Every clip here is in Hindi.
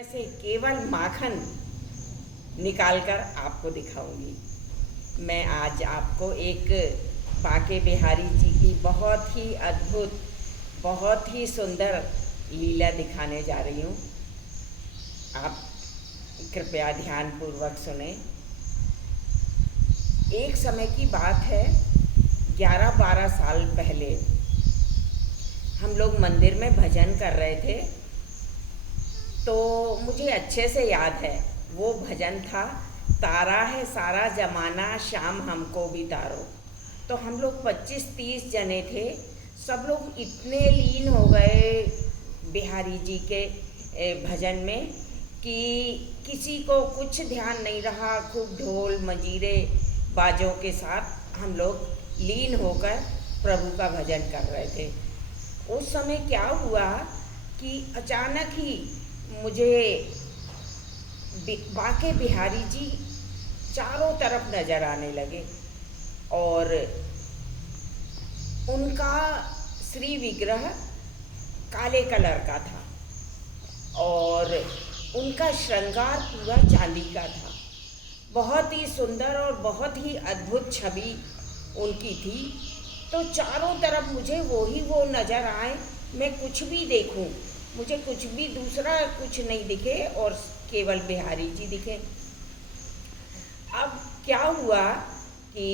में से केवल माखन निकालकर आपको दिखाऊंगी। मैं आज आपको एक बांके बिहारी जी की बहुत ही अद्भुत, बहुत ही सुंदर लीला दिखाने जा रही हूँ। आप कृपया ध्यानपूर्वक सुने। एक समय की बात है, 11-12 साल पहले हम लोग मंदिर में भजन कर रहे थे। तो मुझे अच्छे से याद है, वो भजन था, तारा है सारा जमाना शाम हमको भी तारो। तो हम लोग 25-30 जने थे। सब लोग इतने लीन हो गए बिहारी जी के भजन में कि किसी को कुछ ध्यान नहीं रहा। खूब ढोल मंजीरे बाजों के साथ हम लोग लीन होकर प्रभु का भजन कर रहे थे। उस समय क्या हुआ कि अचानक ही मुझे बांके बिहारी जी चारों तरफ नज़र आने लगे और उनका श्री विग्रह काले कलर का था और उनका श्रृंगार पूरा चांदी का था। बहुत ही सुंदर और बहुत ही अद्भुत छवि उनकी थी। तो चारों तरफ मुझे वो नज़र आए। मैं कुछ भी देखूं, मुझे कुछ भी दूसरा कुछ नहीं दिखे और केवल बिहारी जी दिखे। अब क्या हुआ कि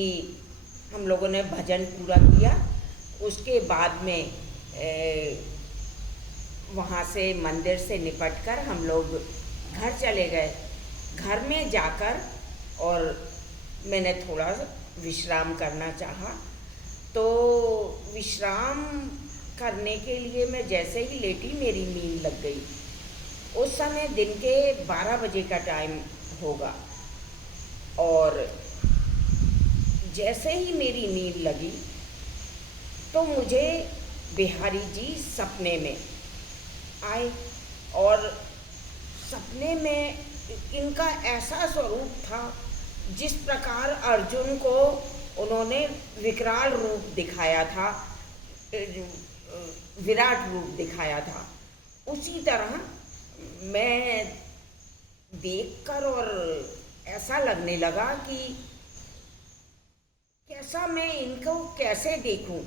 हम लोगों ने भजन पूरा किया। उसके बाद में वहाँ से मंदिर से निपटकर हम लोग घर चले गए। घर में जाकर और मैंने थोड़ा विश्राम करना चाहा। तो विश्राम करने के लिए मैं जैसे ही लेटी, मेरी नींद लग गई। उस समय दिन के 12 बजे का टाइम होगा और जैसे ही मेरी नींद लगी तो मुझे बिहारी जी सपने में आए और सपने में इनका ऐसा स्वरूप था जिस प्रकार अर्जुन को उन्होंने विकराल रूप दिखाया था, विराट रूप दिखाया था, उसी तरह मैं देखकर और ऐसा लगने लगा कि कैसा मैं इनको कैसे देखूं।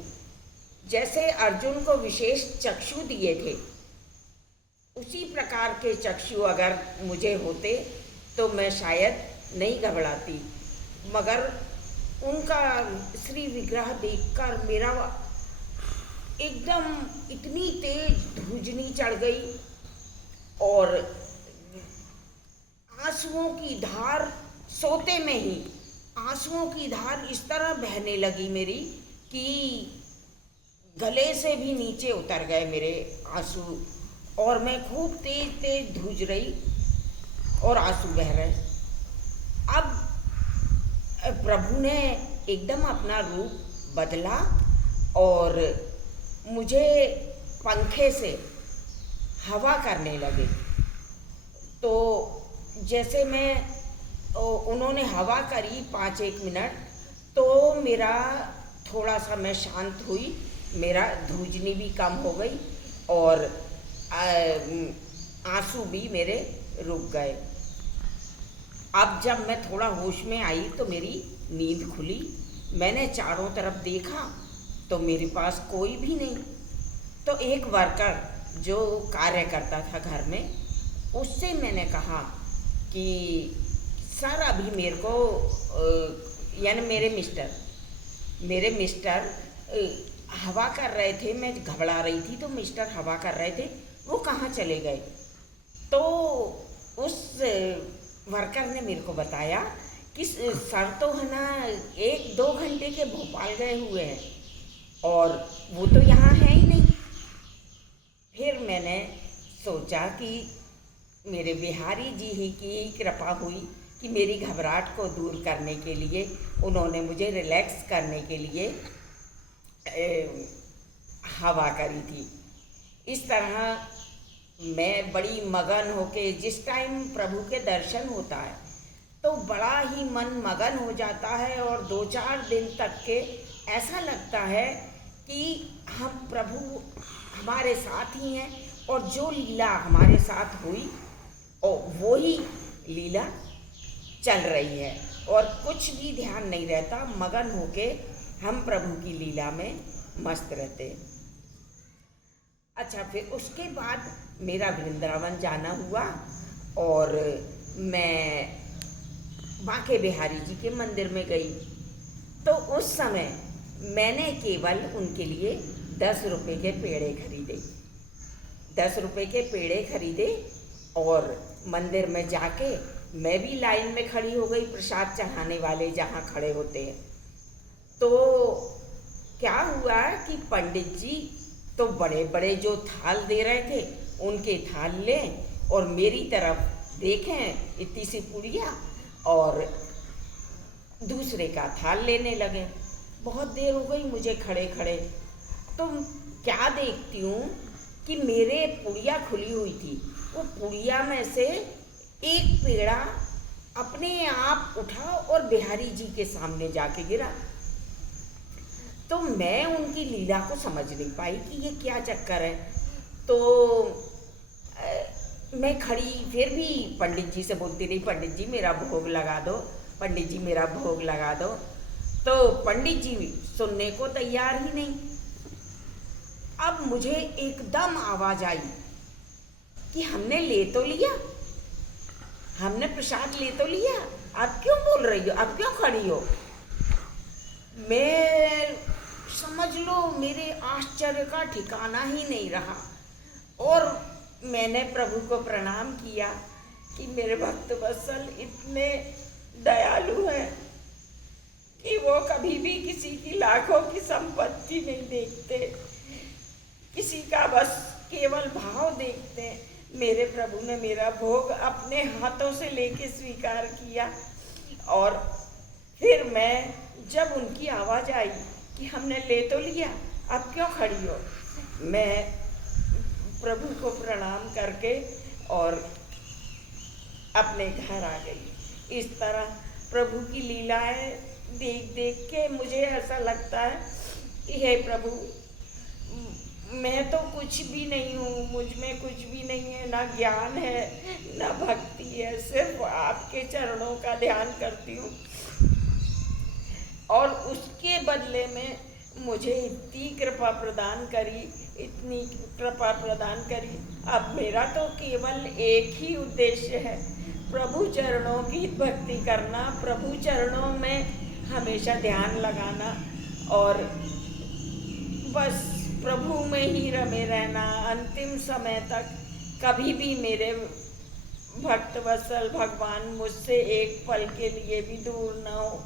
जैसे अर्जुन को विशेष चक्षु दिए थे, उसी प्रकार के चक्षु अगर मुझे होते तो मैं शायद नहीं घबराती। मगर उनका श्री विग्रह देखकर मेरा एकदम इतनी तेज ध्रुजनी चढ़ गई और आंसुओं की धार, सोते में ही आंसुओं की धार इस तरह बहने लगी मेरी कि गले से भी नीचे उतर गए मेरे आंसू और मैं खूब तेज तेज ध्रुज रही और आंसू बह रहे। अब प्रभु ने एकदम अपना रूप बदला और मुझे पंखे से हवा करने लगे। तो जैसे उन्होंने हवा करी 5-1 मिनट, तो मेरा थोड़ा सा मैं शांत हुई, मेरा ध्रुजनी भी कम हो गई और आंसू भी मेरे रुक गए। अब जब मैं थोड़ा होश में आई तो मेरी नींद खुली। मैंने चारों तरफ देखा तो मेरे पास कोई भी नहीं। तो एक वर्कर जो कार्य करता था घर में, उससे मैंने कहा कि सर अभी मेरे को यानी मेरे मिस्टर हवा कर रहे थे, मैं घबरा रही थी तो मिस्टर हवा कर रहे थे, वो कहाँ चले गए। तो उस वर्कर ने मेरे को बताया कि सर तो है ना 1-2 घंटे के भोपाल गए हुए हैं और वो तो यहाँ है ही नहीं। फिर मैंने सोचा कि मेरे बिहारी जी ही की कृपा हुई कि मेरी घबराहट को दूर करने के लिए उन्होंने मुझे रिलैक्स करने के लिए हवा करी थी। इस तरह मैं बड़ी मगन होके, जिस टाइम प्रभु के दर्शन होता है तो बड़ा ही मन मगन हो जाता है और 2-4 दिन तक के ऐसा लगता है कि हम प्रभु हमारे साथ ही हैं और जो लीला हमारे साथ हुई और वो ही लीला चल रही है और कुछ भी ध्यान नहीं रहता, मगन होके हम प्रभु की लीला में मस्त रहते। अच्छा, फिर उसके बाद मेरा वृंदावन जाना हुआ और मैं बांके बिहारी जी के मंदिर में गई। तो उस समय मैंने केवल उनके लिए 10 रुपये के पेड़े खरीदे, 10 रुपये के पेड़े खरीदे और मंदिर में जाके मैं भी लाइन में खड़ी हो गई, प्रसाद चढ़ाने वाले जहाँ खड़े होते हैं। तो क्या हुआ कि पंडित जी तो बड़े बड़े जो थाल दे रहे थे उनके थाल लें और मेरी तरफ देखें इतनी सी पुड़िया और दूसरे का थाल लेने लगे। बहुत देर हो गई मुझे खड़े खड़े। तो क्या देखती हूँ कि मेरे पुड़िया खुली हुई थी, वो पुड़िया में से एक पेड़ा अपने आप उठा और बिहारी जी के सामने जाके गिरा। तो मैं उनकी लीला को समझ नहीं पाई कि ये क्या चक्कर है। तो मैं खड़ी फिर भी पंडित जी से बोलती रही, पंडित जी मेरा भोग लगा दो, पंडित जी मेरा भोग लगा दो। तो पंडित जी सुनने को तैयार ही नहीं। अब मुझे एकदम आवाज आई कि हमने ले तो लिया, हमने प्रसाद ले तो लिया, आप क्यों बोल रही हो, आप क्यों खड़ी हो। मैं समझ लो मेरे आश्चर्य का ठिकाना ही नहीं रहा और मैंने प्रभु को प्रणाम किया कि मेरे भक्त वत्सल इतने दयालु हैं कि वो कभी भी किसी की लाखों की संपत्ति नहीं देखते, किसी का बस केवल भाव देखते हैं। मेरे प्रभु ने मेरा भोग अपने हाथों से लेके स्वीकार किया और फिर मैं जब उनकी आवाज़ आई कि हमने ले तो लिया, अब क्यों खड़ी हो, मैं प्रभु को प्रणाम करके और अपने घर आ गई। इस तरह प्रभु की लीलाएं देख देख के मुझे ऐसा लगता है कि हे प्रभु, मैं तो कुछ भी नहीं हूँ, मुझ में कुछ भी नहीं है, ना ज्ञान है ना भक्ति है, सिर्फ आपके चरणों का ध्यान करती हूँ और उसके बदले में मुझे इतनी कृपा प्रदान करी, इतनी कृपा प्रदान करी। अब मेरा तो केवल एक ही उद्देश्य है, प्रभु चरणों की भक्ति करना, प्रभु चरणों में हमेशा ध्यान लगाना और बस प्रभु में ही रमे रहना अंतिम समय तक। कभी भी मेरे भक्त वत्सल भगवान मुझसे एक पल के लिए भी दूर ना हो,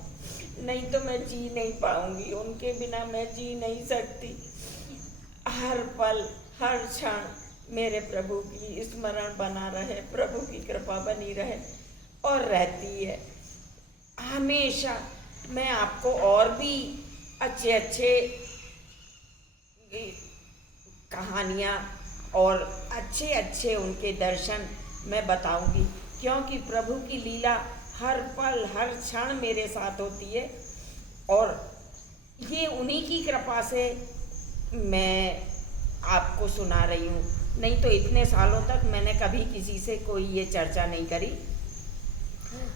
नहीं तो मैं जी नहीं पाऊंगी, उनके बिना मैं जी नहीं सकती। हर पल हर क्षण मेरे प्रभु की स्मरण बना रहे, प्रभु की कृपा बनी रहे और रहती है हमेशा। मैं आपको और भी अच्छे अच्छे कहानियाँ और अच्छे अच्छे उनके दर्शन मैं बताऊंगी, क्योंकि प्रभु की लीला हर पल हर क्षण मेरे साथ होती है और ये उन्हीं की कृपा से मैं आपको सुना रही हूँ। नहीं तो इतने सालों तक मैंने कभी किसी से कोई ये चर्चा नहीं करी।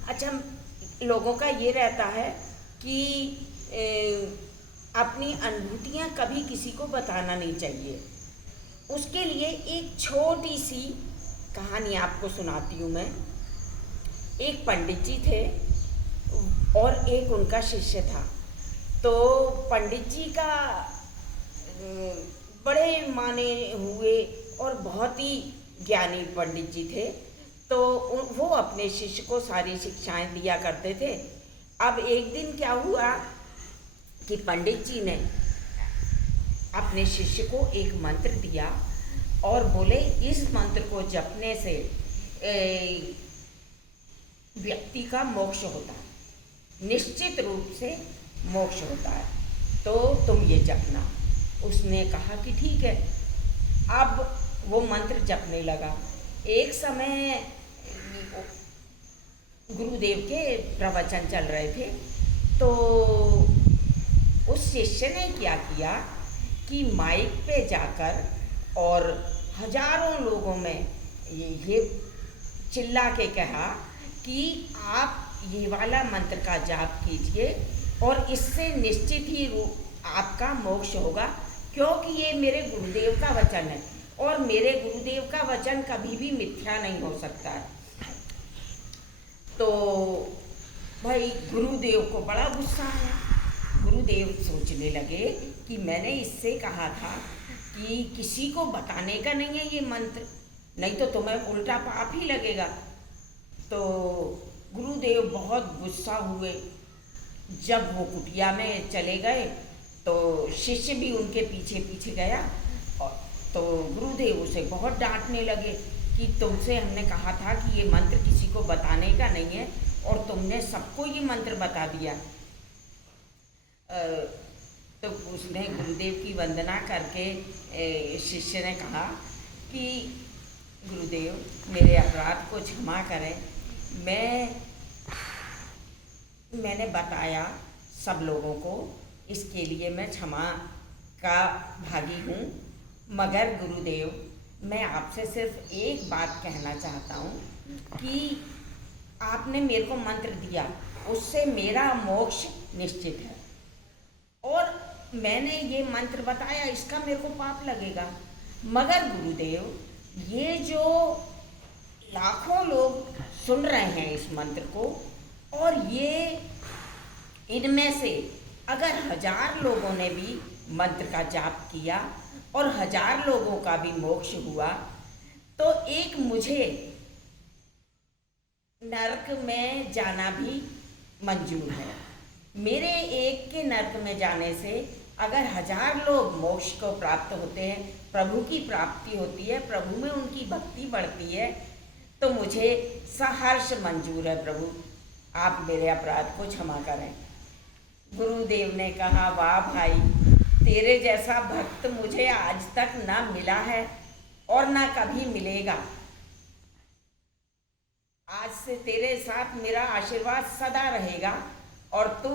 अच्छा, लोगों का ये रहता है कि अपनी अनुभूतियाँ कभी किसी को बताना नहीं चाहिए। उसके लिए एक छोटी सी कहानी आपको सुनाती हूँ मैं। एक पंडित जी थे और एक उनका शिष्य था। तो पंडित जी का बड़े माने हुए और बहुत ही ज्ञानी पंडित जी थे। तो वो अपने शिष्य को सारी शिक्षाएं दिया करते थे। अब एक दिन क्या हुआ कि पंडित जी ने अपने शिष्य को एक मंत्र दिया और बोले इस मंत्र को जपने से व्यक्ति का मोक्ष होता है, निश्चित रूप से मोक्ष होता है, तो तुम ये जपना। उसने कहा कि ठीक है। अब वो मंत्र जपने लगा। एक समय गुरुदेव के प्रवचन चल रहे थे, तो उस शिष्य ने क्या किया कि माइक पे जाकर और हजारों लोगों में ये चिल्ला के कहा कि आप ये वाला मंत्र का जाप कीजिए और इससे निश्चित ही आपका मोक्ष होगा, क्योंकि ये मेरे गुरुदेव का वचन है और मेरे गुरुदेव का वचन कभी भी मिथ्या नहीं हो सकता है। तो भाई गुरुदेव को बड़ा गुस्सा आया। गुरुदेव सोचने लगे कि मैंने इससे कहा था कि किसी को बताने का नहीं है ये मंत्र, नहीं तो तुम्हें उल्टा पाप ही लगेगा। तो गुरुदेव बहुत गुस्सा हुए। जब वो कुटिया में चले गए तो शिष्य भी उनके पीछे पीछे गया, और तो गुरुदेव उसे बहुत डांटने लगे कि तुमसे हमने कहा था कि ये मंत्र किसी को बताने का नहीं है और तुमने सबको ये मंत्र बता दिया। तो उसने गुरुदेव की वंदना करके शिष्य ने कहा कि गुरुदेव मेरे अपराध को क्षमा करें, मैंने बताया सब लोगों को, इसके लिए मैं क्षमा का भागी हूँ। मगर गुरुदेव मैं आपसे सिर्फ एक बात कहना चाहता हूँ कि आपने मेरे को मंत्र दिया, उससे मेरा मोक्ष निश्चित है, और मैंने ये मंत्र बताया इसका मेरे को पाप लगेगा। मगर गुरुदेव ये जो लाखों लोग सुन रहे हैं इस मंत्र को, और ये इनमें से अगर 1000 लोगों ने भी मंत्र का जाप किया और 1000 लोगों का भी मोक्ष हुआ, तो एक मुझे नरक में जाना भी मंजूर है। मेरे एक के नरक में जाने से अगर 1000 लोग मोक्ष को प्राप्त होते हैं, प्रभु की प्राप्ति होती है, प्रभु में उनकी भक्ति बढ़ती है, तो मुझे सहर्ष मंजूर है। प्रभु आप मेरे अपराध को क्षमा करें। गुरुदेव ने कहा, वाह भाई, तेरे जैसा भक्त मुझे आज तक ना मिला है और ना कभी मिलेगा। आज से तेरे साथ मेरा आशीर्वाद सदा रहेगा और तू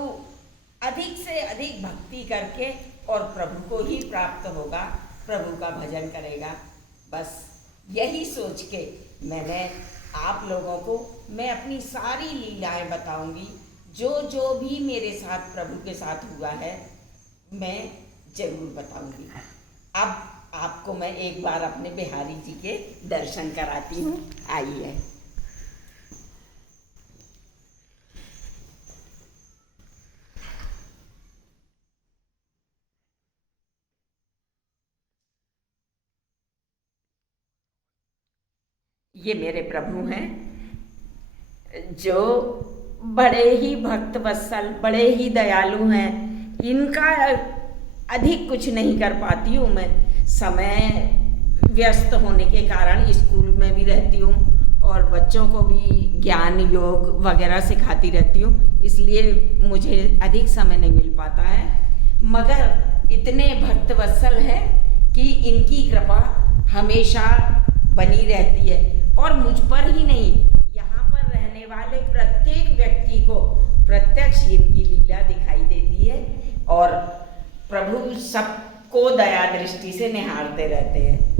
अधिक से अधिक भक्ति करके और प्रभु को ही प्राप्त होगा, प्रभु का भजन करेगा। बस यही सोच के मैंने आप लोगों को मैं अपनी सारी लीलाएं बताऊंगी, जो जो भी मेरे साथ प्रभु के साथ हुआ है मैं जरूर बताऊंगी। अब आपको मैं एक बार अपने बिहारी जी के दर्शन कराती हूँ, आइए। ये मेरे प्रभु हैं जो बड़े ही भक्त वत्सल, बड़े ही दयालु हैं। इनका अधिक कुछ नहीं कर पाती हूँ मैं, समय व्यस्त होने के कारण स्कूल में भी रहती हूँ और बच्चों को भी ज्ञान योग वगैरह सिखाती रहती हूँ, इसलिए मुझे अधिक समय नहीं मिल पाता है। मगर इतने भक्त वत्सल हैं कि इनकी कृपा हमेशा बनी रहती है, और मुझ पर ही नहीं, यहाँ पर रहने वाले प्रत्येक व्यक्ति को प्रत्यक्ष इनकी लीला दिखाई देती है और प्रभु सबको दया दृष्टि से निहारते रहते हैं।